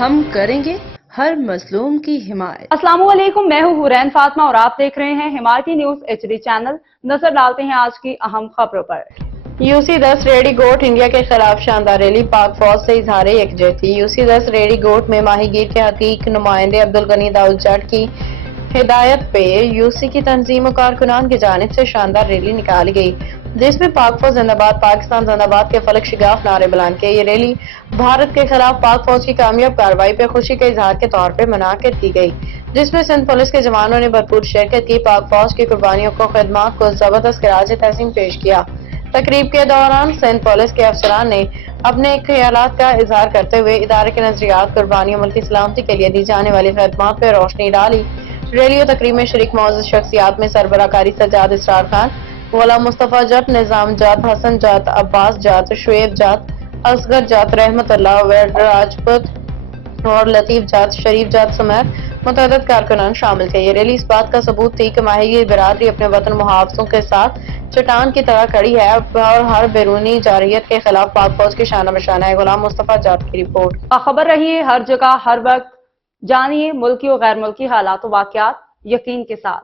ہم کریں گے ہر مظلوم کی حمایت۔ السلام علیکم، میں ہوں حورین فاطمہ اور آپ دیکھ رہے ہیں حمایتی نیوز HD چینل۔ نظر ڈالتے ہیں آج کی اہم خبروں پر۔ UC10 ریڈی گوٹ انڈیا کے خلاف شاندار ریلی، پاک فوج سے اظہار یکجہتی۔ UC10 ریڈی گوٹ میں ماہی گیر کے حقیق نمائندے عبدالغنی داؤد جٹ کی ہدایت پہ UC کی تنظیم و کارکنان کی جانب سے شاندار ریلی نکالی گئی، جس میں پاک فوج زندہ باد، پاکستان زندہ باد کے فلک شگاف نعرے بلند کیے۔ یہ ریلی بھارت کے خلاف پاک فوج کی کامیاب کارروائی پہ خوشی کے اظہار کے طور پہ منعقد کی گئی، جس میں سندھ پولیس کے جوانوں نے بھرپور شرکت کی، پاک فوج کی قربانیوں کو خدمات کو زبردست خراج تحسین پیش کیا۔ تقریب کے دوران سندھ پولیس کے افسران نے اپنے خیالات کا اظہار کرتے ہوئے ادارے کے نظریات، قربانیوں، ملکی سلامتی کے لیے دی جانے والی خدمات پہ روشنی ڈالی۔ ریلی و تقریب میں شریک معزز شخصیات میں سربراہ کاری سجاد اسرار خان، غلام مصطفیٰ جٹ، نظام جٹ، حسن جٹ، عباس جٹ، شعیب جٹ، اصغر جٹ، رحمت اللہ ویڈ راجپت اور لطیف جٹ، شریف جٹ سمیت متعدد کارکنان شامل تھے۔ یہ ریلی اس بات کا ثبوت تھی کہ ماہی گیر برادری اپنے وطن محافظوں کے ساتھ چٹان کی طرح کھڑی ہے اور ہر بیرونی جارحیت کے خلاف پاک فوج کی شانہ بشانہ ہے۔ غلام مصطفیٰ جٹ کی رپورٹ۔ باخبر رہیے ہر جگہ ہر وقت، جانیے ملکی و غیر ملکی حالات و واقعات یقین کے ساتھ۔